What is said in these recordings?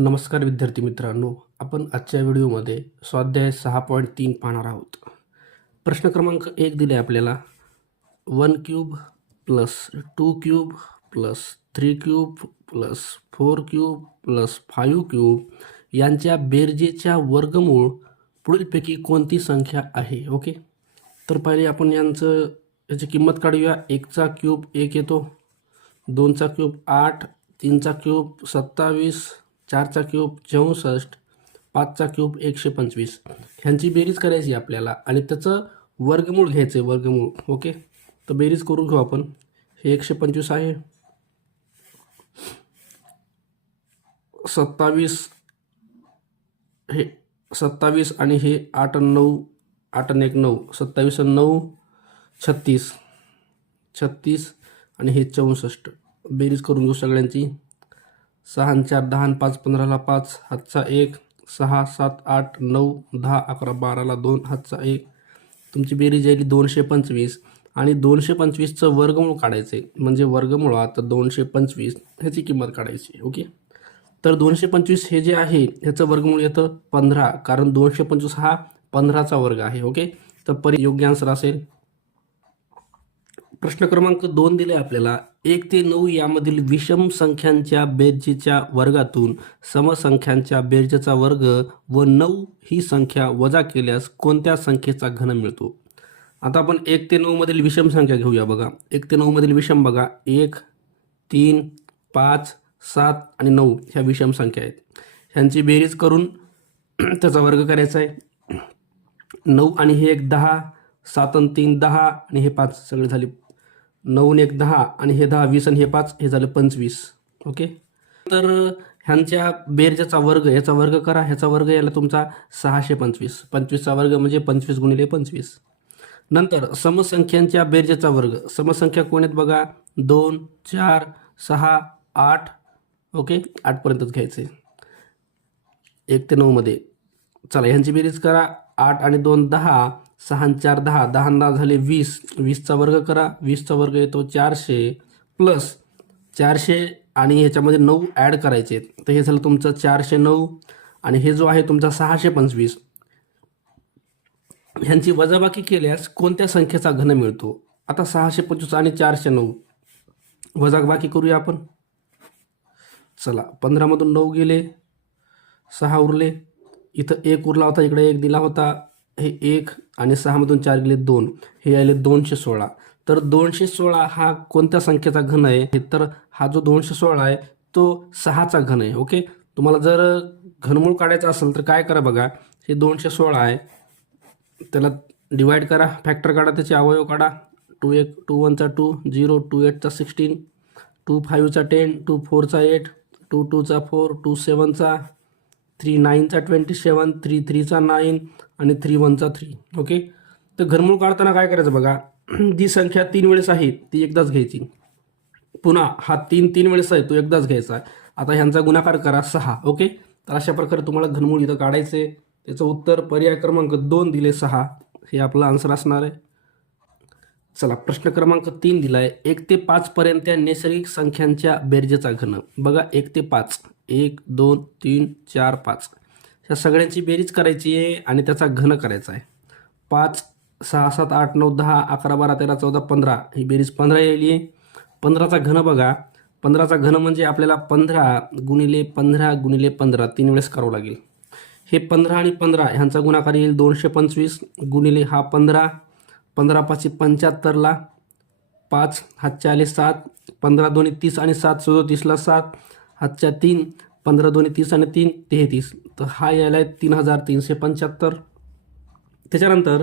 नमस्कार विद्यार्थी मित्रांनो, आपण आजच्या व्हिडिओमध्ये स्वाध्याय 6.3 पाहणार आहोत. प्रश्न क्रमांक 1 दिले आपल्याला 1 cube plus 2 cube plus 3 cube plus 4 cube plus 5 cube यांच्या बेरजेच्या वर्गमूळ पुढीलपैकी कोणती संख्या आहे. ओके, तर पहिले आपण याची किंमत काढूया. 1चा क्यूब 1 येतो, 2चा क्यूब 8, 3चा क्यूब 27, 4चा क्यूब 64, 5चा क्यूब 125. ह्यांची बेरीज करायची आपल्याला आणि त्याचं वर्गमूळ घ्यायचं आहे, वर्गमूळ. ओके, तर बेरीज करून घेऊ आपण. हे 125 आहे, 27 आणि हे 8 आणि 9, 8 आणि 1 9, 27 आणि 9 36 आणि हे 64. बेरीज करून घेऊ सगळ्यांची. 6 आणि 4 10 आणि 5 15ला 5, हातचा 1, 6 7 8 9 10 11 12ला 2, हातचा 1. तुमची बेरीज येईल 225 आणि 225चं वर्गमूळ काढायचं आहे. म्हणजे वर्गमूळात 225 ह्याची किंमत काढायची. ओके, तर 225 हे जे आहे ह्याचं वर्गमूळ येतं 15, कारण 225 हा 15चा वर्ग आहे. ओके, तर योग्य आन्सर असेल. प्रश्न क्रमांक 2 दिले आपल्याला 1 ते 9 यामधील विषम संख्यांच्या बेरजेच्या वर्गातून समसंख्यांच्या बेरजेचा वर्ग व 9 ही संख्या वजा केल्यास कोणत्या संख्येचा घन मिळतो. आता आपण 1 ते 9 मधील विषम संख्या घेऊया. बघा, 1 ते 9 मधील विषम बघा, 1 3 5 7 आणि 9 ह्या विषम संख्या आहेत. ह्यांची बेरीज करून त्याचा वर्ग करायचा आहे. 9 आणि हे 1 10, 7 आणि 3 10 आणि हे 5 सगळे झाले 9 आणि 1 10 आणि हे 10 20 आणि हे 5 हे झालं 25. ओके, तर ह्यांच्या बेरजेचा वर्ग, ह्याचा वर्ग करा. ह्याचा वर्ग याला तुमचा 625. 25चा वर्ग म्हणजे 25 गुणिले 25. नंतर समसंख्यांच्या बेरजेचा वर्ग. समसंख्या कोण आहेत बघा, 2 4 6 8. ओके, 8पर्यंतच घ्यायचे 1 ते 9 मध्ये. चला ह्यांची बेरीज करा. 8 आणि 2 10, 6 आणि 4 10, 10 आणि 10 झाले 20. 20चा वर्ग करा. 20चा वर्ग येतो 400 प्लस 400 आणि ह्याच्यामध्ये 9 ॲड करायचे. तर हे झालं तुमचं 409 आणि हे जो आहे तुमचा 625. ह्यांची वजाबाकी केल्यास कोणत्या संख्येचा घन मिळतो. आता 625 आणि 409 वजाबाकी करूया आपण. चला, 15मधून 9 गेले, 6 उरले, इथं 1 उरला होता, इकडे 1 दिला होता, हे 1 आणि 6मधून 4 गेले 2, हे आले 216. तर 216 हा कोणत्या संख्येचा घन आहे. तर हा जो 216 आहे तो 6चा घन आहे. ओके, तुम्हाला जर घनमूळ काढायचं असेल तर काय करा बघा, हे 216 आहे, त्याला डिवाइड करा, फॅक्टर काढा, त्याचे अवयव काढा. 2 1चा 2 0, 2 8चा 16, 2 5चा 10, 2 4चा 8, 2 2चा 4, 2 7चा 3, 9चा 27, 3 3चा 9 आणि 3 1चा 3. ओके, तर घनमूळ काढताना काय करायचं बघा, जी संख्या 3 वेळेस आहे ती एकदाच घ्यायची. पुन्हा हा 3 वेळेस आहे तो एकदाच घ्यायचा. आता ह्यांचा गुणाकार करा 6. ओके, तर अशा प्रकारे तुम्हाला घनमूळ इथं काढायचे. त्याचं उत्तर पर्याय क्रमांक 2 दिले 6, हे आपलं आन्सर असणार आहे. चला, प्रश्न क्रमांक 3 दिला आहे 1 ते 5 पर्यंत नैसर्गिक संख्यांच्या बेरजेचा घन. बघा, 1 ते 5, 1 2 3 4 5 ह्या सगळ्यांची बेरीज करायची आहे आणि त्याचा घन करायचा आहे. 5 6 7 8 9 10 11 12 13 14 15 ही बेरीज 15 येईल. 15चा घन बघा, 15चा घन म्हणजे आपल्याला 15 गुणिले 15 गुणिले 15 3 वेळेस करावं लागेल. हे 15 आणि 15 ह्यांचा गुणाकार येईल 225 गुणिले हा 15, 15 5 75ला 5, हातच्या आले 7, 15 2 30 आणि 7 37ला 7, हातच्या 3, 15 2 30 आणि 3 33. तर हा यायला आहे 3375. त्याच्यानंतर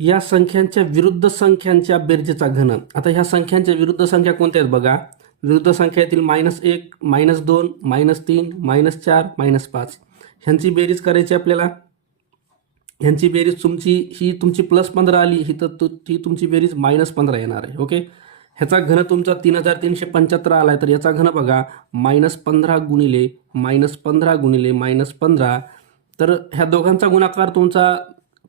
या संख्यांच्या विरुद्ध संख्यांच्या बेरजेचा घन. आता ह्या संख्यांच्या विरुद्ध संख्या कोणत्या आहेत बघा, विरुद्ध संख्या येतील -1 -2 -3 -4 -5. ह्यांची बेरीज करायची आपल्याला. ह्यांची बेरीज ही तुमची +15 आली, ही तर ही तुमची बेरीज -15 येणार आहे. ओके, ह्याचा घन तुमचा 3375 आला आहे, तर याचा घन बघा -15 गुणिले -15 गुणिले -15. तर ह्या दोघांचा गुणाकार तुमचा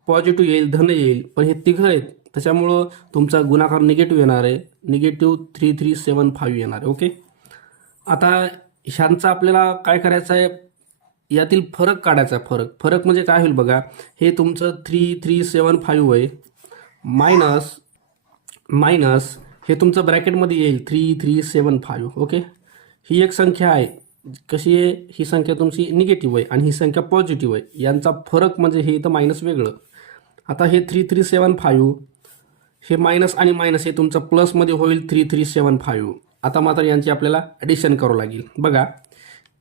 पॉझिटिव्ह येईल, धन येईल, पण हे तिघं आहेत त्याच्यामुळं तुमचा गुणाकार निगेटिव्ह येणार आहे. -3375 येणार आहे. ओके, आता ह्यांचा आपल्याला काय करायचं आहे, यातील फरक काढायचा आहे. फरक म्हणजे काय होईल बघा, हे तुमचं 3375 आहे, मायनस मायनस हे तुमचं ब्रॅकेटमध्ये येईल 3375. ओके, ही एक संख्या आहे, कशी आहे, ही संख्या तुमची निगेटिव्ह आहे आणि ही संख्या पॉझिटिव्ह आहे. यांचा फरक म्हणजे हे इथं मायनस वेगळं. आता हे 3375 हे मायनस आणि मायनस हे तुमचं प्लसमध्ये होईल 3375. आता मात्र यांची आपल्याला ॲडिशन करावं लागेल. बघा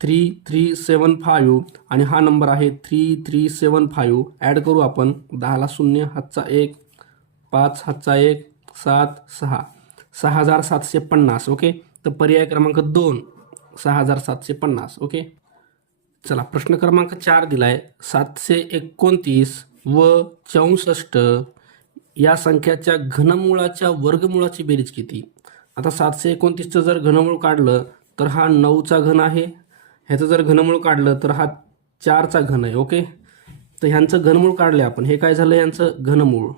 3375 आणि हा नंबर आहे 3375. ॲड करू आपण. 10ला 0, हातचा 1, 5 हातचा 1, 7 6, 6750. ओके, तर पर्याय क्रमांक 2 6750. ओके, चला प्रश्न क्रमांक 4 दिलाय. 729 व 64 या संख्याच्या घनमुळाच्या वर्गमुळाची बेरीज किती? आता 729चं जर घनमूळ काढलं तर हा 9चा घन आहे, ह्याचं जर घनमूळ काढलं तर हा 4चा घन आहे. ओके, तर ह्यांचं घनमूळ काढले आपण. हे काय झालं, यांचं घनमूळ,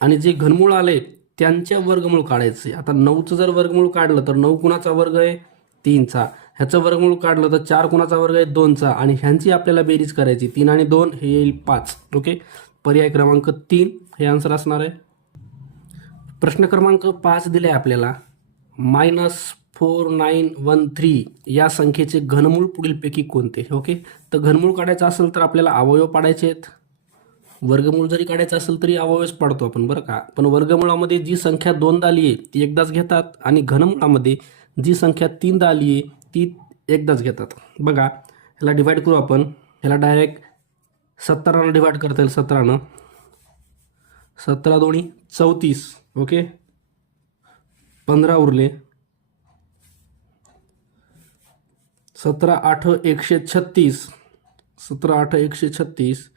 आणि जे घनमूळ आले त्यांच्या वर्गमूळ काढायचे. आता 9चं जर वर्गमूळ काढलं तर 9 कुणाचा वर्ग आहे, 3चा. ह्याचं वर्गमूळ काढलं तर 4 कुणाचा वर्ग आहे, 2चा. आणि ह्यांची आपल्याला बेरीज करायची. 3 आणि 2 हे येईल 5. ओके, पर्याय क्रमांक 3 हे आन्सर असणार आहे. प्रश्न क्रमांक 5 दिले आपल्याला. -4913 या संख्येचे घनमूळ पुढीलपैकी कोणते? ओके, तर घनमूळ काढायचं असेल तर आपल्याला अवयव पाडायचे आहेत. वर्गमूळ जरी काढायचं असेल तरी अवयवच पाडतो आपण, बरं का. पण वर्गमुळामध्ये जी संख्या 2दा आली आहे ती एकदाच घेतात, आणि घनमुळामध्ये जी संख्या 3दा आली आहे ती एकदाच घेतात. बघा, ह्याला डिवाईड करू आपण. ह्याला डायरेक्ट 17 डिवाईड करता येईल. 17 17 दोन्ही 34. ओके, 15 उरले. 17 8 136. 17 8 136.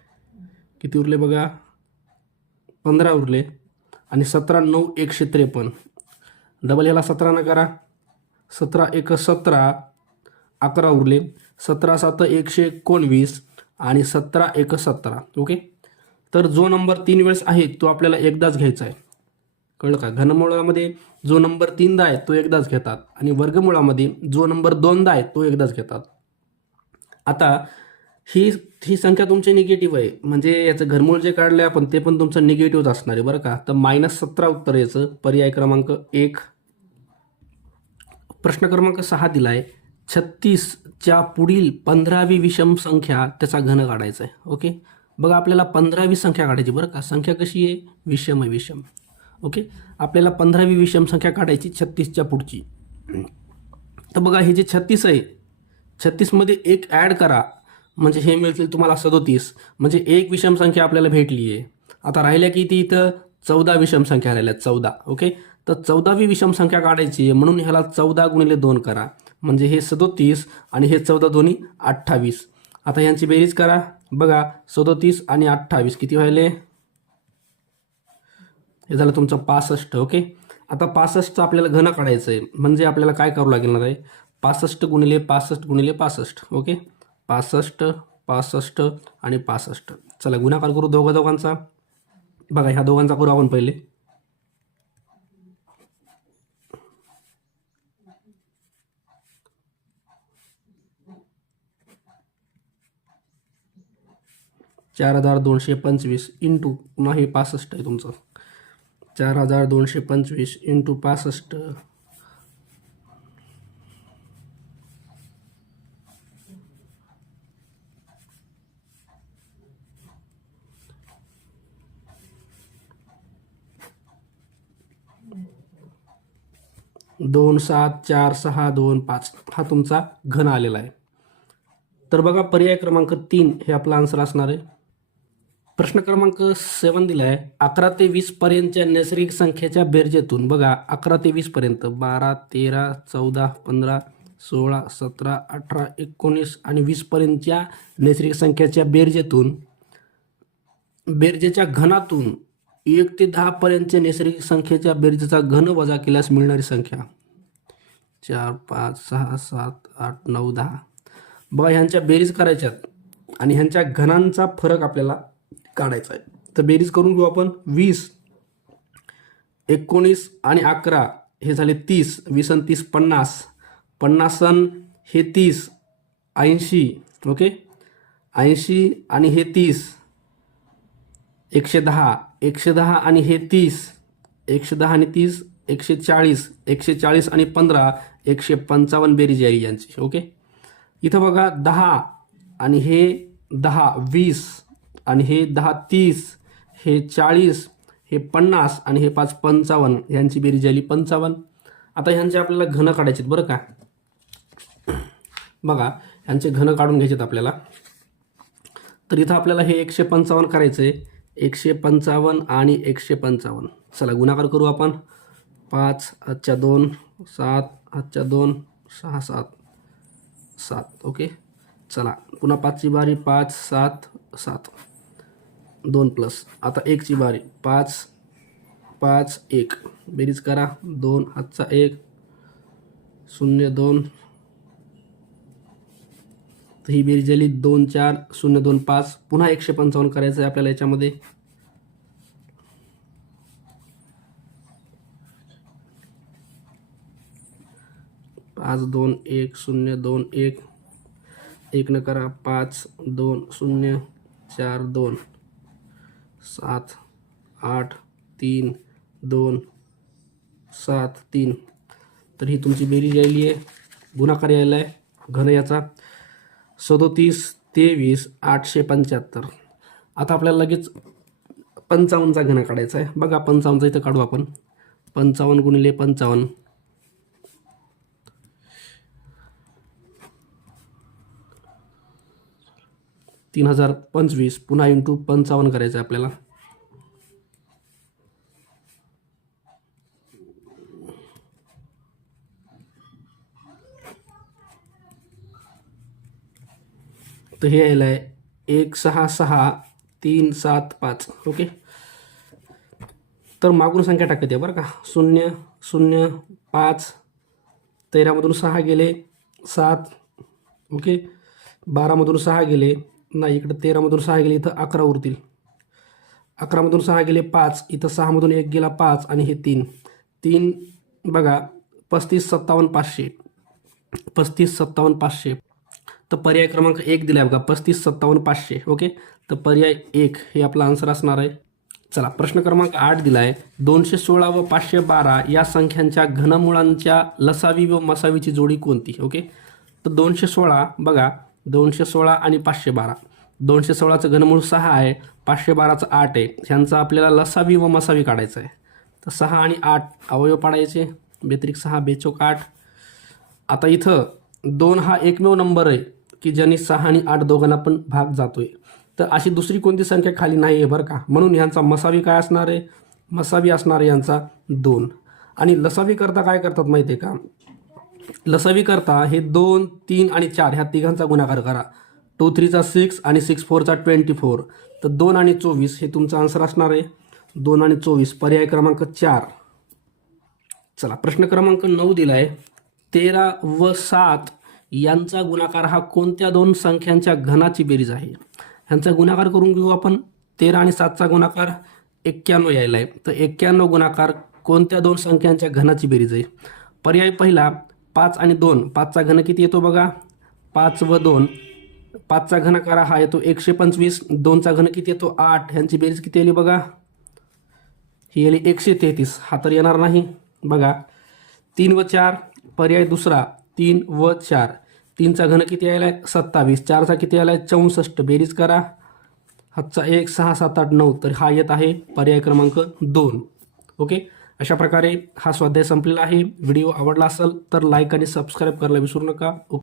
किती उरले बघा, 15 उरले. आणि 17 9 153. डबल ह्याला 17 करा. 17 1 17, 11 उरले. 17 7 119 आणि 17 1 17. ओके, तर जो नंबर 3 वेळेस आहे तो आपल्याला एकदाच घ्यायचा आहे. कळलं का? घनमुळामध्ये जो नंबर 3दा आहे तो एकदाच घेतात, आणि वर्गमुळामध्ये जो नंबर 2दा आहे तो एकदाच घेतात. आता ही संख्या तुमची निगेटिव्ह आहे, म्हणजे याचं घनमूळ जे काढले आपण ते पण तुमचं निगेटिव्हच असणार आहे, बरं का. तर -17 उत्तर याचं, पर्याय क्रमांक 1. प्रश्न क्रमांक 6 दिलाय. 36च्या पुढील 15वी विषम संख्या त्याचा घन काढायचा आहे. ओके, बघा आपल्याला 15वी संख्या काढायची, बरं का. संख्या कशी आहे, विषम आहे, विषम. ओके, आपल्याला 15वी विषम संख्या काढायची 36च्या पुढची. तर बघा, हे जे 36 आहे, 36मध्ये 1 ॲड करा म्हणजे हे मिळतील तुम्हाला 37. म्हणजे एक विषम संख्या आपल्याला भेटली आहे. आता राहिल्या किती इथं, 14 विषम संख्या राहिल्या, 14. ओके, तर 14वी विषम संख्या काढायची आहे, म्हणून ह्याला 14 गुणिले 2 करा, म्हणजे हे 37 आणि हे 14 दोन्ही 28. आता यांची बेरीज करा. बघा, 37 आणि 28 किती व्हायले, हे झालं तुमचं 65. ओके, आता 65चं आपल्याला घन काढायचं आहे, म्हणजे आपल्याला काय करावं लागणार आहे, 65 गुणिले 65 गुणिले 65. ओके, 65 65 आणि 65. चला गुणाकार करू दोघांचा. बघा, ह्या दोघांचा करू आपण पहिले. $4225 इंटू पुन्हा हे 65 आहे तुमचं. 4225 इंटू 65. दोन 7 4 6 2 5 हा तुमचा घन आलेला आहे. तर बघा, पर्याय क्रमांक 3 हे आपला आन्सर असणार आहे. प्रश्न क्रमांक 7 दिला आहे. 11 ते 20 पर्यंतच्या नैसर्गिक संख्येच्या बेरजेतून, बघा 11 ते 20 पर्यंत 12 13 14 15 16 17 18 19 आणि 20 पर्यंतच्या नैसर्गिक संख्येच्या बेरजेच्या घनातून 1 ते 10 पर्यंतच्या नैसर्गिक संख्येच्या बेरजेचा घन वजा केल्यास मिळणारी संख्या 4 5 6 7 8 9 10. बघा, ह्यांच्या बेरीज करायच्यात आणि ह्यांच्या घनांचा फरक आपल्याला काढायचा आहे. तर बेरीज करून घेऊ आपण. 20 19 आणि 11 हे झाले 30. 20 आणि 30 50. 50 हे 30, 80, ओके 80 आणि हे 30, 110, 110 आणि हे 30, 110 आणि 30, 140, 140 आणि 15, 155 बेरीज आहे यांची. ओके इथं बघा 10 आणि हे 10, 20 आणि हे 10, 30, हे 40, हे 50 आणि हे 5, 55 यांची बेरीज आली 55. आता ह्यांचे आपल्याला घन काढायचे आहेत बरं का. बघा ह्यांचे घन काढून घ्यायचे आपल्याला. तर इथं आपल्याला हे 155 करायचं आहे. 155 आणि 155. चला गुणाकार करू आपण. 5 हातच्या 2, 7 हातच्या 2, 6 7 7. ओके चला पुन्हा 5ची बारी. 5 7 7 2 प्लस. आता 1ची बारी. 5 5 1 बेरीज करा. 2 हातचा 1 0 2. तर ही बेरीज झाली 2 4 0 2 5. पुन्हा 155 करायचं आहे आपल्याला याच्यामध्ये. पाच 2 1 0 2 1 1 न करा. 5 2 0 4 2 7 8 3 2 7 3. तर ही तुमची बेरीज यायली आहे. गुणाकार यायला आहे घन याचा 37 23 875. आता आपल्याला लगेच 55चा घन काढायचा आहे. बघा 55चा इथं काढू आपण. 55 गुणिले 55 3025. पुन्हा इंटू 55 करायचं आहे आपल्याला. तर हे यायला आहे 166375. ओके तर मागून संख्या टाकत आहे बरं का. 0 0 5. 13मधून 6 गेले 7. ओके 12मधून 6 गेले नाही. इकडं 13मधून 6 गेले. इथं 11 उरतील. 11मधून 6 गेले 5. इथं 6मधून 1 गेला 5 आणि हे 3 3. बघा 35 57 500. 35 57 500. तर पर्याय क्रमांक 1 दिला आहे बघा. 35 57 500. ओके तर पर्याय 1 हे आपला आन्सर असणार आहे. चला प्रश्न क्रमांक 8 दिला आहे. 216 व 512 या संख्यांच्या घनमुळांच्या लसावी व मसावीची जोडी कोणती. ओके तर 216 बघा 216 आणि 512. 216चं घनमूळ 6 आहे. 512चं 8 आहे. ह्यांचा आपल्याला लसावी व मसावी काढायचं आहे. तर 6 आणि 8 अवयव पाडायचे. बेत्रिक 6 बेचोक 8. आता इथं 2 हा एकमेव नंबर आहे की ज्यांनी 6 आणि 8 दोघांना पण भाग जातोय. तर अशी दुसरी कोणती संख्या खाली नाही आहे बरं का. म्हणून ह्यांचा मसावी काय असणार आहे. मसावी असणार आहे यांचा 2. आणि लसावी करता काय करतात माहिती आहे का. लसावी करता हे 2 3 आणि 4 ह्या तिघांचा गुणाकार करा. 2 3 6 आणि 6 4 24. तर 2 आणि 24 हे तुमचा आन्सर असणार आहे. 2 आणि 24 पर्याय क्रमांक 4. चला प्रश्न क्रमांक 9 दिला आहे. 13 व 7 यांचा गुणाकार हा कोणत्या दोन संख्यांच्या घनाची बेरीज आहे. ह्यांचा गुणाकार करून घेऊ आपण. 13 आणि 7चा गुणाकार 91 यायला आहे. तर 91 गुणाकार कोणत्या दोन संख्यांच्या घनाची बेरीज आहे. पर्याय पहिला 5 आणि 2. 5चा घन किती येतो बघा. 5 व 2. 5चा घन करा हा येतो 125. 2चा घन किती येतो 8. ह्यांची बेरीज किती आली बघा. ही आली 133. हा तर येणार नाही बघा. 3 व 4 पर्याय दुसरा 3 व 4. 3चा घन किती आला आहे 27. 4चा किती आला आहे 64. बेरीज करा. हातचा 1 6 7 8 9. तर हा येत आहे पर्याय क्रमांक 2. ओके अशा प्रकारे हा स्वाध्याय संपलेला आहे. व्हिडिओ आवडला असेल तर लाईक आणि सबस्क्राईब करायला विसरू नका.